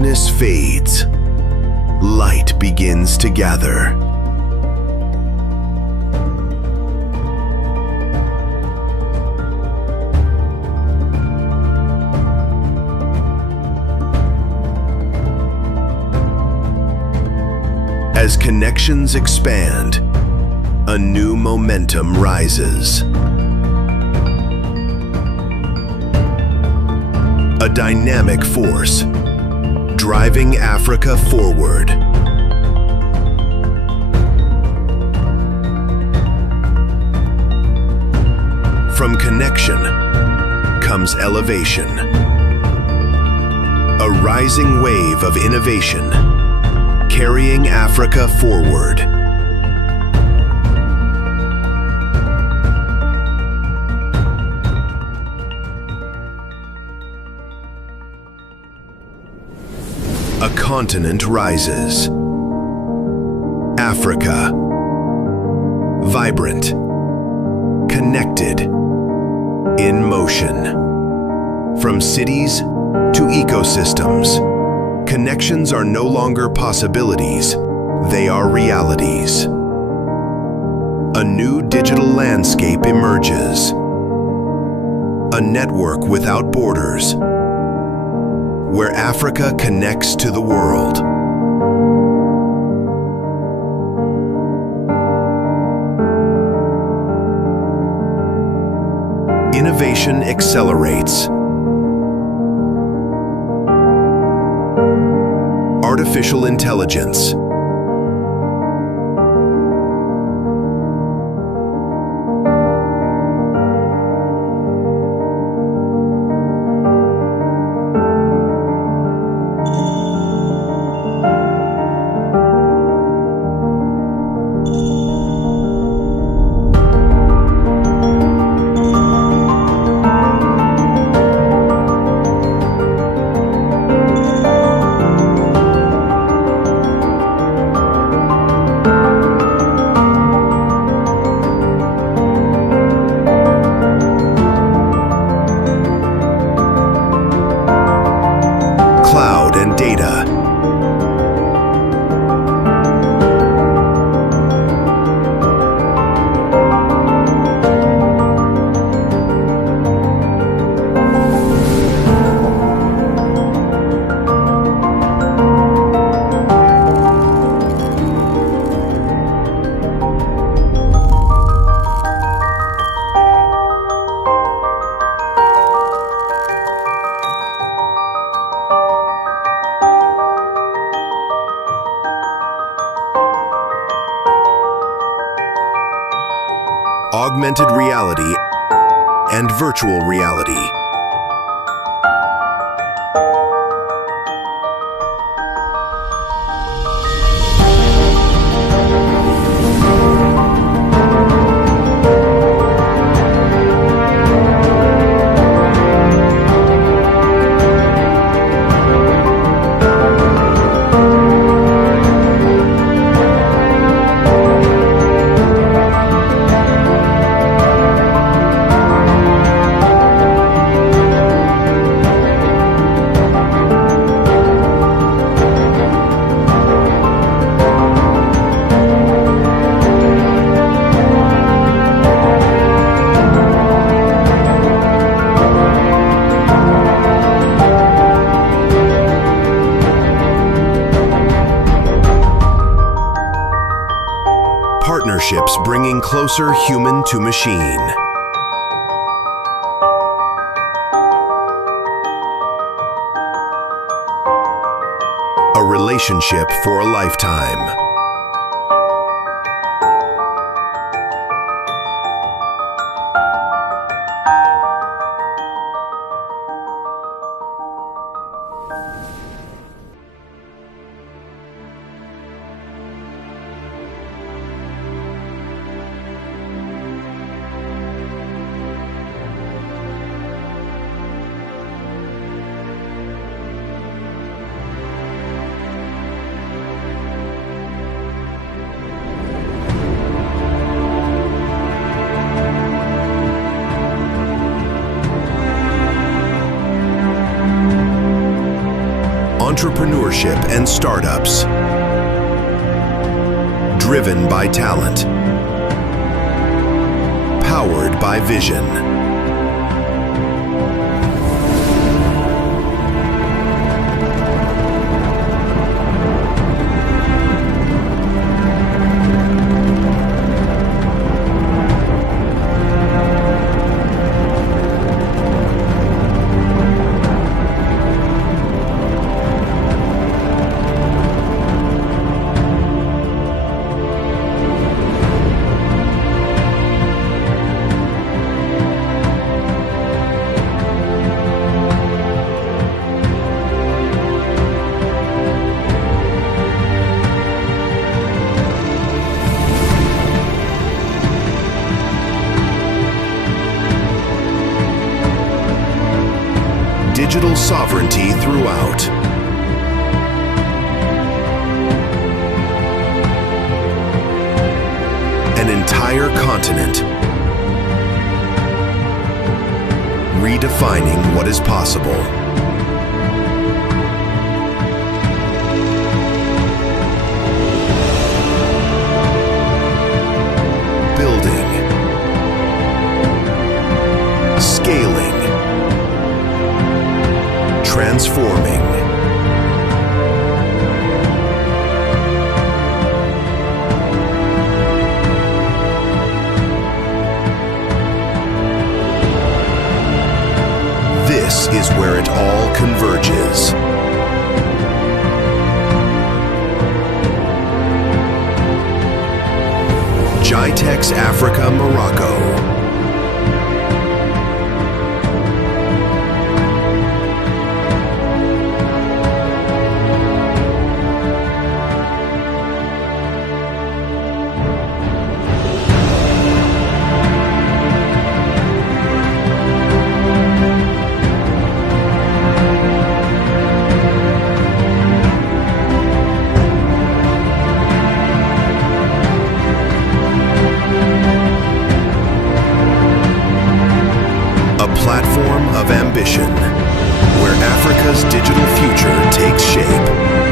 darkness fades, light begins to gather. As connections expand, a new momentum rises. A dynamic force driving Africa forward. From connection comes elevation. A rising wave of innovation carrying Africa forward. A continent rises. Africa. Vibrant. Connected. In motion. From cities to ecosystems, connections are no longer possibilities, they are realities. A new digital landscape emerges. A network without borders, where Africa connects to the world. Innovation accelerates. Artificial intelligence. Augmented reality and virtual reality. Partnerships bringing closer human to machine. A relationship for a lifetime. entrepreneurship and startups. Driven by talent. Powered by vision. Digital sovereignty throughout. An entire continent. Redefining what is possible. Building. Scaling. Transforming. This is where it all converges. GITEX Africa Morocco. Platform of ambition, where Africa's digital future takes shape.